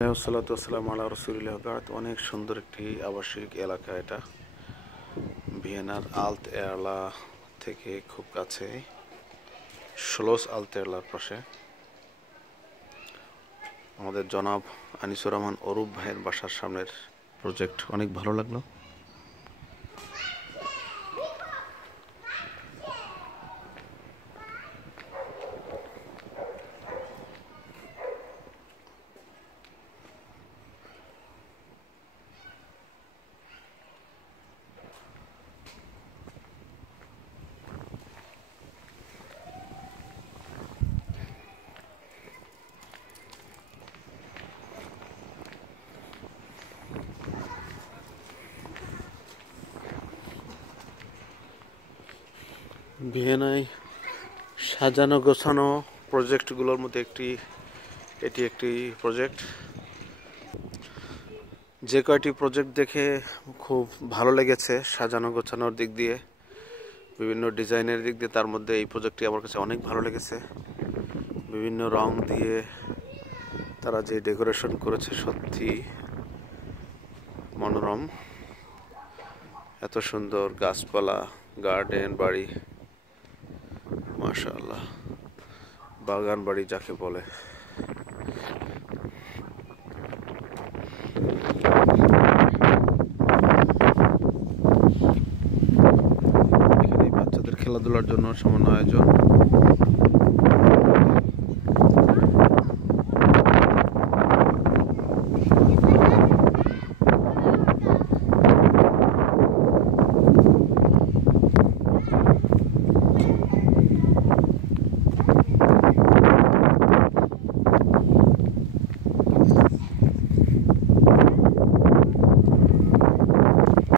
আসসালাতু ওয়াসসালামু আলা রাসূলিল্লাহ বাদ। অনেক সুন্দর একটি আবাসিক এলাকা এটা, ভিয়েনার আল্ট এরলা থেকে খুব কাছে, শ্লোস আল্ট এরলার পাশে। আমাদের জনাব আনিসুর রহমান অরূপ ভাইয়ের বাসার সামনের প্রজেক্ট অনেক ভালো লাগলো। ভিয়েনায় সাজানো গোছানো প্রজেক্টগুলোর মধ্যে এটি একটি প্রজেক্ট। যে কয়টি প্রজেক্ট দেখে খুব ভালো লেগেছে সাজানো গোছানোর দিক দিয়ে, বিভিন্ন ডিজাইনের দিক দিয়ে, তার মধ্যে এই প্রজেক্টটি আমার কাছে অনেক ভালো লেগেছে। বিভিন্ন রং দিয়ে তারা যে ডেকোরেশন করেছে সত্যি মনোরম। এত সুন্দর গাছপালা, গার্ডেন, বাড়ি, মাশাআল্লাহ, বাগান বাড়ি যাকে বলে। এখানে বাচ্চাদের খেলাধুলার জন্য সামান্য আয়োজন।